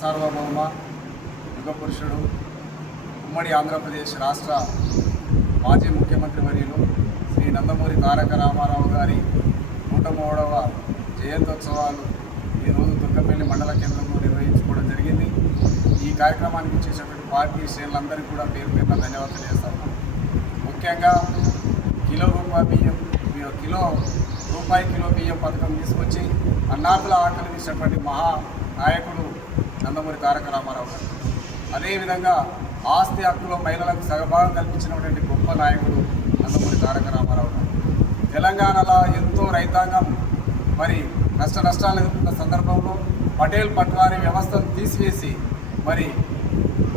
సార్వభౌమ యుగ పురుషుడు ఉమ్మడి ఆంధ్రప్రదేశ్ రాష్ట్ర మాజీ ముఖ్యమంత్రి వర్యులు శ్రీ నందమూరి తారక రామారావు గారి 103వ జయంత్యోత్సవాలు ఈరోజు దుర్గపల్లి మండల కేంద్రంలో నిర్వహించుకోవడం జరిగింది. ఈ కార్యక్రమానికి చేసేటువంటి పార్టీ శ్రేణులందరికీ కూడా పేరు పేరున ధన్యవాదాలు చేస్తాము. ముఖ్యంగా కిలో బియ్యం పథకం తీసుకొచ్చి అన్నార్థుల ఆకలి తీసినటువంటి మహా నాయకుడు నందమూరి తారక రామారావు గారు. అదేవిధంగా ఆస్తి హక్కులో మహిళలకు సగభాగం కల్పించినటువంటి గొప్ప నాయకుడు నందమూరి తారక రామారావు గారు. తెలంగాణలో ఎంతో రైతాంగం మరి నష్టాలు ఎదుర్కొన్న సందర్భంలో పటేల్ పట్వారీ వ్యవస్థను తీసివేసి మరి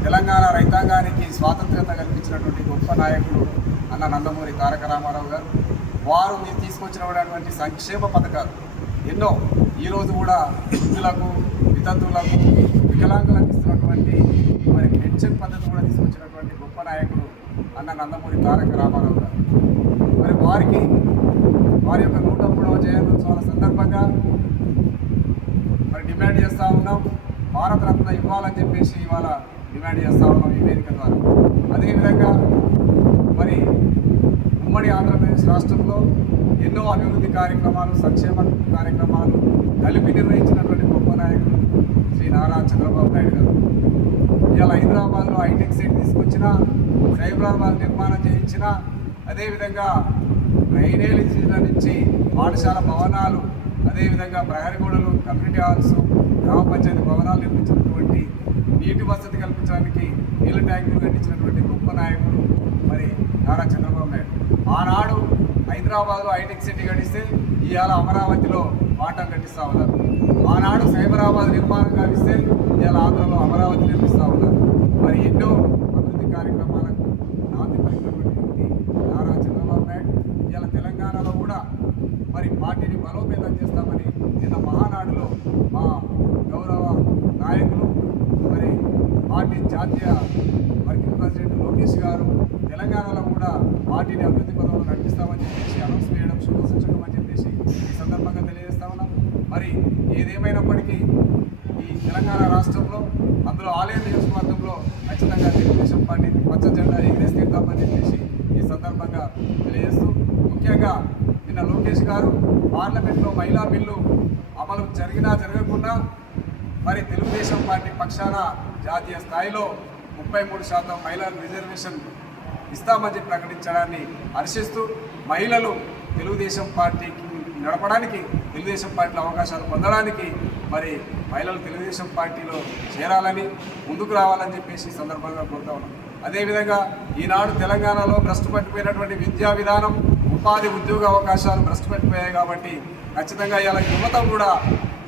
తెలంగాణ రైతాంగానికి స్వాతంత్ర్యత కల్పించినటువంటి గొప్ప నాయకుడు అన్న నందమూరి తారక రామారావు గారు. వారు తీసుకొచ్చినటువంటి సంక్షేమ పథకాలు ఎన్నో ఈరోజు కూడా వృద్ధులకు, వితంతువులకు, వికలాంగులకు ఇస్తున్నటువంటి మరి పెన్షన్ పద్ధతి కూడా తీసుకొచ్చినటువంటి గొప్ప నాయకుడు అన్న నందమూరి తారక రామారావు గారు. మరి వారి యొక్క 103వ జయంత్యోత్సవాల సందర్భంగా మరి డిమాండ్ చేస్తూ ఉన్నాం. భారతరత్న ఇవ్వాలని చెప్పేసి ఇవాళ డిమాండ్ చేస్తూ ఉన్నాం ఈ వేదిక ద్వారా. అదేవిధంగా మరి ఉమ్మడి ఆంధ్రప్రదేశ్ రాష్ట్రంలో ఎన్నో అభివృద్ధి కార్యక్రమాలు, సంక్షేమ కార్యక్రమాలు కలిపి నిర్వహించినటువంటి గొప్ప నాయకుడు శ్రీ నారా చంద్రబాబు నాయుడు గారు. ఇవాళ హైదరాబాద్లో హైటెక్ సిటీ తీసుకొచ్చిన, సైబరాబాద్ నిర్మాణం చేయించిన, అదేవిధంగా డ్రైనేజీల నుంచి పాఠశాల భవనాలు, అదేవిధంగా ప్రహరీ గోడలు, కమ్యూనిటీ హాల్స్, గ్రామ పంచాయతీ భవనాలు నిర్మించినటువంటి, నీటి వసతి కల్పించడానికి నీళ్ళ ట్యాంకులు కట్టించినటువంటి గొప్ప నాయకుడు మరి నారా చంద్రబాబు నాయుడు. ఆనాడు హైదరాబాద్లో హైటెక్ సిటీ కట్టిస్తే ఇవాళ అమరావతిలో పాఠం కట్టిస్తూ ఉన్నారు. ఆనాడు సైబరాబాద్ నిర్మాణం కావిస్తే ఇవాళ ఆంధ్రలో అమరావతి నిర్మిస్తూ ఉన్నారు. మరి ఎన్నో అభివృద్ధి కార్యక్రమాలకు నాంది పలికినటువంటి వ్యక్తి నారా చంద్రబాబు నాయుడు. ఇవాళ తెలంగాణలో కూడా మరి పార్టీని బలోపేతం చేస్తామని నిన్న మహానాడులో మా గౌరవ నాయకులు మరి పార్టీ జాతీయ వర్కింగ్ ప్రెసిడెంట్ లోకేష్ గారు తెలంగాణలో కూడా పార్టీని అభివృద్ధి పదంలో నడిపిస్తామని చెప్పేసి అనౌన్స్ చేయడం, శుభసూచకం అని చెప్పేసి ఈ సందర్భంగా తెలియజేస్తా ఉన్నాం. మరి ఏదేమైనప్పటికీ ఈ తెలంగాణ రాష్ట్రంలో, అందులో ఆలయ నియోజకవర్గంలో ఖచ్చితంగా తెలుగుదేశం పార్టీ పచ్చ జెండా ఎగిరేసి తీద్దామని చెప్పేసి ఈ సందర్భంగా తెలియజేస్తూ, ముఖ్యంగా నిన్న లోకేష్ గారు పార్లమెంట్లో మహిళా బిల్లు అమలు జరిగినా జరగకుండా మరి తెలుగుదేశం పార్టీ పక్షాన జాతీయ స్థాయిలో 33% మహిళలకు రిజర్వేషన్ ఇస్తామని చెప్పి ప్రకటించడాన్ని హర్షిస్తూ, మహిళలు తెలుగుదేశం పార్టీకి నడపడానికి, తెలుగుదేశం పార్టీలో అవకాశాలు పొందడానికి మరి మహిళలు తెలుగుదేశం పార్టీలో చేరాలని, ముందుకు రావాలని చెప్పేసి ఈ సందర్భంగా కోరుతా ఉన్నాం. అదేవిధంగా ఈనాడు తెలంగాణలో భ్రష్టు పట్టిపోయినటువంటి విద్యా విధానం, ఉపాధి, ఉద్యోగ అవకాశాలు భ్రష్టు పట్టిపోయాయి. కాబట్టి ఖచ్చితంగా ఇలా యువత కూడా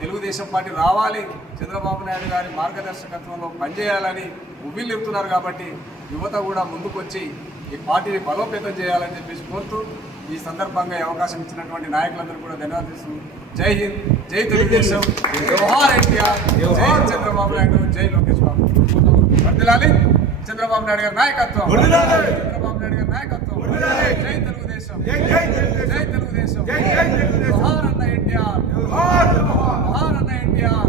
తెలుగుదేశం పార్టీ రావాలి, చంద్రబాబు నాయుడు గారి మార్గదర్శకత్వంలో పనిచేయాలని ఉవ్విల్లుతున్నారు. కాబట్టి యువత కూడా ముందుకొచ్చి ఈ పార్టీని బలోపేతం చేయాలని చెప్పేసి కోరుతూ, ఈ సందర్భంగా అవకాశం ఇచ్చినటువంటి నాయకులందరూ కూడా ధన్యవాదాలు. జై హింద్, జై తెలుగుదేశం, జోహార్ ఎన్టీఆర్, జై చంద్రబాబు నాయుడు, జై లోకేష్ బాబు. వర్ధిల్లాలి చంద్రబాబు నాయుడు గారి నాయకత్వం, చంద్రబాబు నాయుడు గారి నాయకత్వం. జై తెలుగుదేశం, జై తెలుగుదేశం, జోహార్ అన్న ఎన్టీఆర్, జోహార్ అన్న ఎన్టీఆర్.